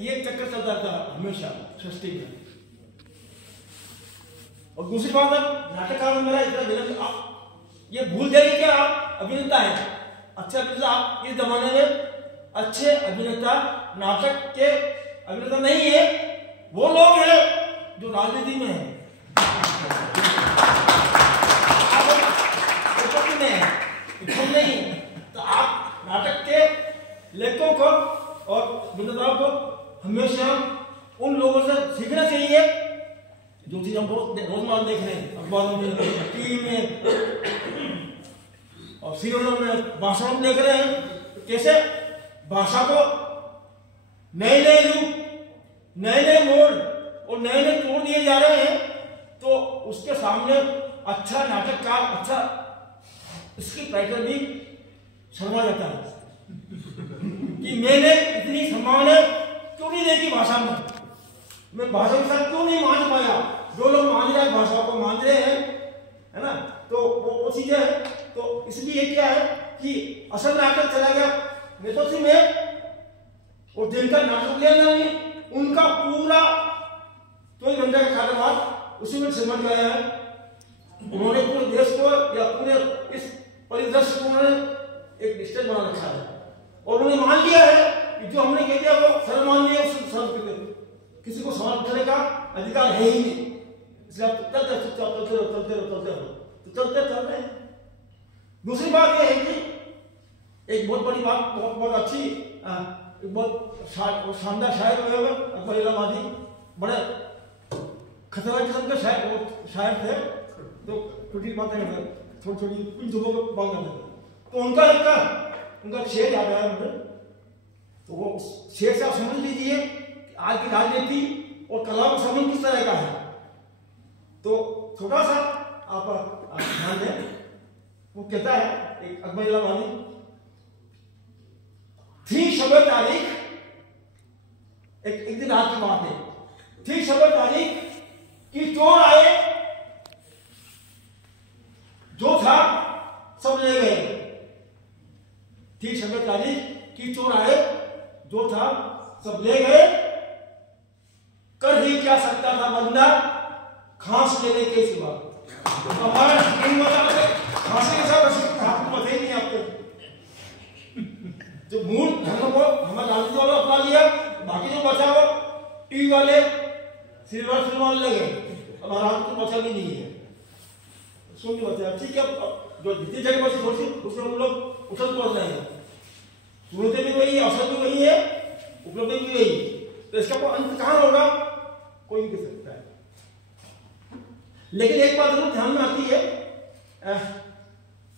ये चक्कर चलता था हमेशा सृष्टि में। और दूसरी बात, नाटककार मेरा इतना विनम्र, आप ये भूल जाइए कि आप अभिनेता है, अच्छे अभिनेता। आप इस जमाने में अच्छे अभिनेता नाटक के अभिनेता नहीं है, वो लोग हैं जो राजनीति में है, नहीं। तो आप नाटक के लेखकों को और अभिनेताओं को हमेशा उन लोगों से सीखना चाहिए जो चीज हम रोजमर्रा देख रहे हैं, अखबारों में, टीवी में और सीरियलों में, भाषणों में देख रहे हैं कैसे भाषा को नए नए रूप, नए नए मोड़ और नए नए तोड़ दिए जा रहे हैं। तो उसके सामने अच्छा नाटककार, अच्छा स्क्रिप्ट राइटर भी शर्मा जाता है कि मैंने इतनी संभावना क्यों नहीं देखी भाषा में, मैं भाषा के साथ क्यों नहीं मान पाया। जो लोग मान रहे हैं, भाषा को मान रहे हैं, है ना, तो वो चीजें है। तो इसलिए क्या है कि असल नाटक चला गया नेतोसी में, और जिनका नाटक लेना नहीं, उनका पूरा 24 घंटे का कार्यभार उसी में सिमट गया है। उन्होंने पूरे देश को या पूरे इस परिदृश्य को उन्होंने एक स्टेज बना रखा है, और उन्होंने मान लिया है कि जो हमने कह दिया वो सर्वमान्य है, किसी को सवाल करने का अधिकार है ही नहीं। इसलिए आप चलते रहे। दूसरी बात यह है कि एक बहुत बड़ी बात, बहुत अच्छी, एक बहुत शानदार शायर हुए अकबर इलाहाबादी, बड़े खतरनाक किस्म के शायर थे, तो छोटी बातें छोटी छोटी इन दुखों को बात करते थे। तो उनका शेर याद आया मुझे, तो वो शेर से आप समझ लीजिए कि आज की राजनीति और कला का संबंध किस तरह का है। तो छोटा सा आप ध्यान दें, वो कहता है एक अकबर इलाहाबादी, थी शब तारीख, एक दिन रात की बात है, थी शब तारीख कि चोर आए, जो था सब ले गए। थी शब तारीख कि चोर आए, जो था सब ले गए, कर ही क्या सकता था बंदा खांस लेने के सिवा। हमारे फांसी के साथ आपको पता ही नहीं, आपको जो मूल धर्म को हमारे राजनीति वालों अपना लिया, बाकी जो बचा वो टीवी वाले, सिल्वर फिल्म वाले लगे, हमारा तो बचा भी नहीं है, सुन नहीं बचा। ठीक है, जो जितनी जगह बची थोड़ी सी, उसमें हम लोग उछल पड़ रहे हैं, सूरतें भी वही है, अवसर भी वही है, उपलब्धि भी वही। तो इसका कोई अंत कहां होगा कोई नहीं कह सकता है। लेकिन एक बात जरूर ध्यान में आती है,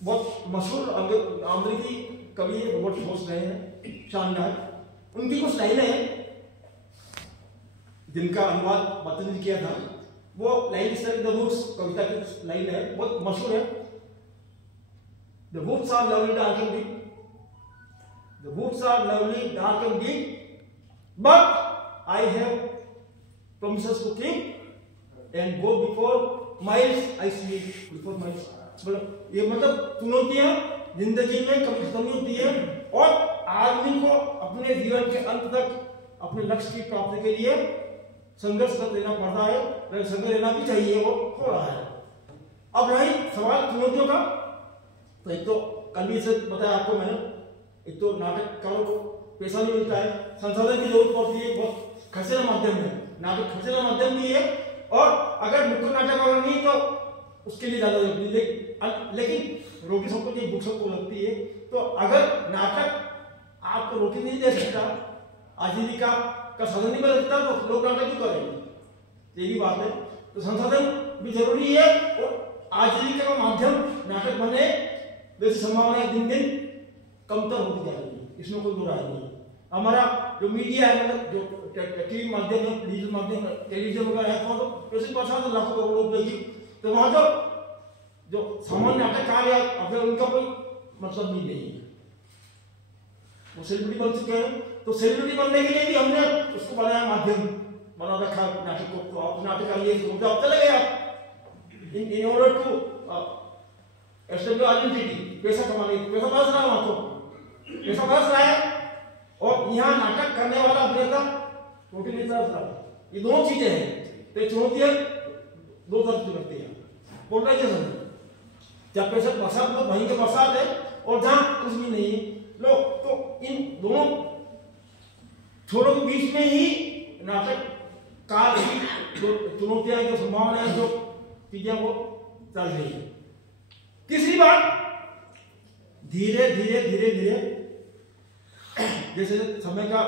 बहुत मशहूर अमेरिकी कवि है रॉबर्ट फ्रॉस्ट रहे हैं, शानदार, उनकी कुछ लाइनें हैं जिनका अनुवाद बतन ने किया था। वो लाइन इस तरह, द वुड्स कविता की लाइन है, बहुत मशहूर है। The woods are lovely dark and deep, the woods are lovely dark and deep, but I have promises to keep and go before miles I see before miles। मतलब ये मतलब चुनौतियां जिंदगी में कभी खत्म नहीं होती है, और आदमी को अपने जीवन के अंत तक अपने लक्ष्य की प्राप्ति के लिए संघर्ष कर लेना पड़ता है, संघर्ष लेना भी चाहिए, वो हो रहा है। अब रही सवाल चुनौतियों का, तो एक तो कल भी से बताया आपको मैंने, एक तो नाटककारों को पैसा नहीं मिलता है, संसाधन की जरूरत पड़ती है, बहुत खर्चेला माध्यम है, नाटक खर्चेला माध्यम भी है, और अगर मुख्य नाटक अगर नहीं तो उसके लिए ज्यादा जरूरी। लेकिन रोटी सबको नहीं, भूख सबको लगती है। तो अगर नाटक आपको रोटी नहीं दे सकता, आजीविका का साधन नहीं बन सकता, तो लोग नाटक क्यों करेंगे, ये भी बात है। तो संसाधन भी जरूरी है, और आजीविका का माध्यम नाटक बने, वैसी संभावना दिन दिन कमतर होती जा रही है, इसमें कोई बुराई नहीं। हमारा जो मीडिया है, मतलब जो टीवी माध्यम है, डिजिटल माध्यम, टेलीविजन वगैरह है, तो ऐसी भाषा तो लाखों करोड़ों रुपए की, तो वहां तो जो सामान्य नाटककार है अगर उनका कोई मतलब भी नहीं है, वो सेलिब्रिटी बन चुके हैं। तो सेलिब्रिटी बनने के लिए भी हमने उसको बनाया, माध्यम बना रखा नाटक को। तो आप नाटक का लिए आप चले गए, आप in order to establish identity, पैसा कमाने, पैसा बस रहा है, वहां तो पैसा बस रहा है। और यहाँ नाटक करने वाला अभिनेता प्रोटीन इतना ये दोनों चीजें हैं। तो चुनौतियां दो तरह की लगती है। पोलराइजेशन, जब प्रेशर बरसात तो वहीं के बरसात है और जहां कुछ भी नहीं है लो, तो इन दोनों छोरों के बीच में ही नाटक काल की जो चुनौतियां, जो संभावनाएं, जो चीजें वो चल रही है। तीसरी बात, धीरे धीरे धीरे धीरे जैसे समय का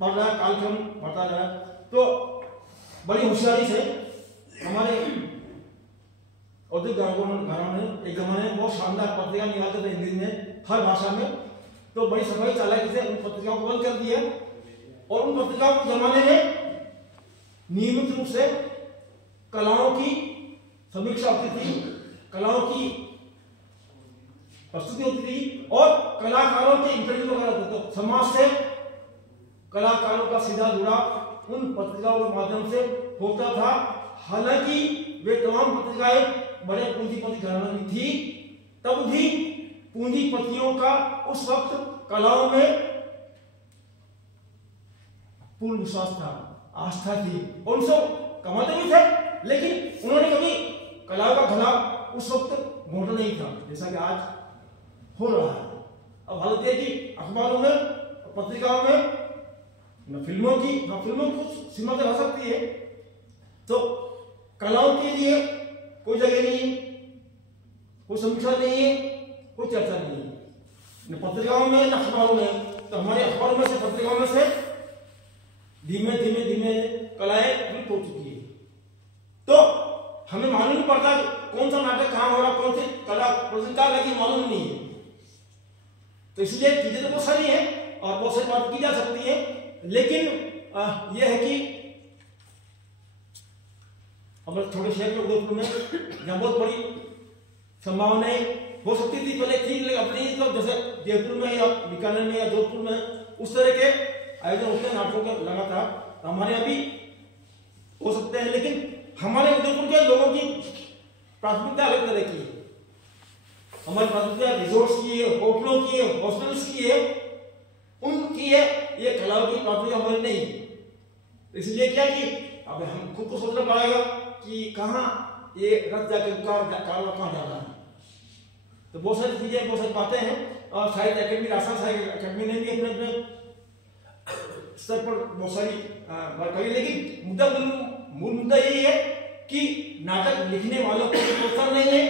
बढ़ रहा है, कालक्रम बढ़ता रहा है, तो बड़ी होशियारी से हमारे औद्योगिक घरों में एक जमाने में बहुत शानदार पत्रिका निकालते थे हिंदी में, हर भाषा में। तो बड़ी सफाई चालाकी से उन पत्रिकाओं को बंद कर दिया और उन पत्रिकाओं के जमाने में नियमित रूप से कलाओं की समीक्षा होती थी, कलाओं की प्रस्तुति होती थी और कलाकारों के इंटरव्यू वगैरह होते थे। समाज से कलाकारों का सीधा जुड़ाव उन पत्रिकाओं के माध्यम से होता था। हालांकि वे तमाम पत्रिकाएं बड़े पूंजीपति घरानों की थी, तब भी पूंजीपतियों का उस वक्त कलाओं में पूर्ण विश्वास था, आस्था थी और उनसे कमाते भी थे, लेकिन उन्होंने कभी कलाओं का भला उस वक्त घोटा नहीं था जैसा कि आज हो रहा है। अब हालत यह कि अखबारों में, पत्रिकाओं में, फिल्मों की कुछ सीमा तक रह सकती है, तो कलाओं के लिए कोई जगह नहीं है, कोई समीक्षा नहीं है, कोई चर्चा नहीं है, न पत्रिकाओं में न अखबारों में। तो हमारे अखबारों में से, पत्रिकाओं में से धीमे धीमे धीमे कलाएं विलुप्त हो चुकी है। तो हमें मालूम नहीं पड़ता कौन सा नाटक कहां हो रहा, कौन सी कला प्रदर्शन क्या लगी, मालूम नहीं है। तो इसलिए चीजें तो बहुत सारी है और बहुत सारी बात की जा सकती है, लेकिन यह है कि हमारे छोटे शहर के उदयपुर में जहां बहुत बड़ी संभावनाएं हो सकती थी पहले थी, लेकिन अपनी तो जैसे जयपुर में या बीकानेर में या जोधपुर में उस तरह के आयोजन होते हैं नाटकों के लगातार, तो हमारे यहाँ भी हो सकते हैं। लेकिन हमारे उदयपुर के लोगों की प्राथमिकता अलग तरह की है। हमारी प्राथमिकता रिजोर्ट्स की है, होटलों की है, हॉस्टल्स की है, उनकी है, ये कलाओं की प्राथमिकता हमारी नहीं। इसलिए क्या कि अब हम खुद को सोचना पड़ेगा कि कहाँ ये रथ जाकर कारोबार कहाँ जा रहा है। तो बहुत सारी चीजें, बहुत सारी बातें हैं और साहित्य अकेडमी, राजस्थान साहित्य अकेडमी ने भी अपने अपने स्तर पर बहुत सारी बात करी, लेकिन मूल मुद्दा यही है कि नाटक लिखने वालों को प्रोत्साहन नहीं है,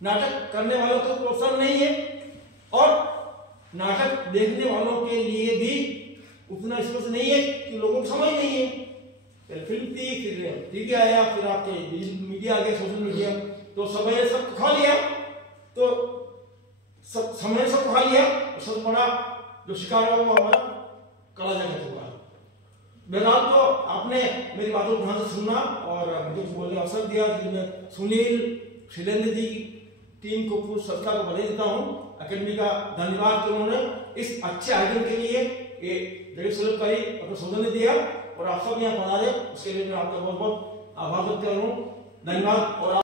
नाटक करने वालों को प्रोत्साहन नहीं है और नाटक देखने वालों के लिए भी उतना स्पष्ट नहीं है कि लोगों को समझ नहीं है। फिल्म थी, फिर टीवी आया, फिर आपके मीडिया आ गया, सोशल मीडिया, तो समय सब खा लिया, तो समय सब खा लिया, सबसे बड़ा जो शिकार हुआ वो हमारा कला जगत हुआ। बहरहाल तो आपने मेरी बातों को ध्यान से सुनना और मुझे बोलने का अवसर दिया, जिसमें सुनील, शैलेंद्र जी टीम को, पूरी संस्था को बधाई देता हूँ, अकेडमी का धन्यवाद कि उन्होंने इस अच्छे आयोजन के लिए ये जगह सुलभ करी, अपना सौजन्य दिया और आप सब यहाँ पधारे, उसके लिए मैं आपका बहुत बहुत आभार व्यक्त कर रहा हूँ। धन्यवाद। और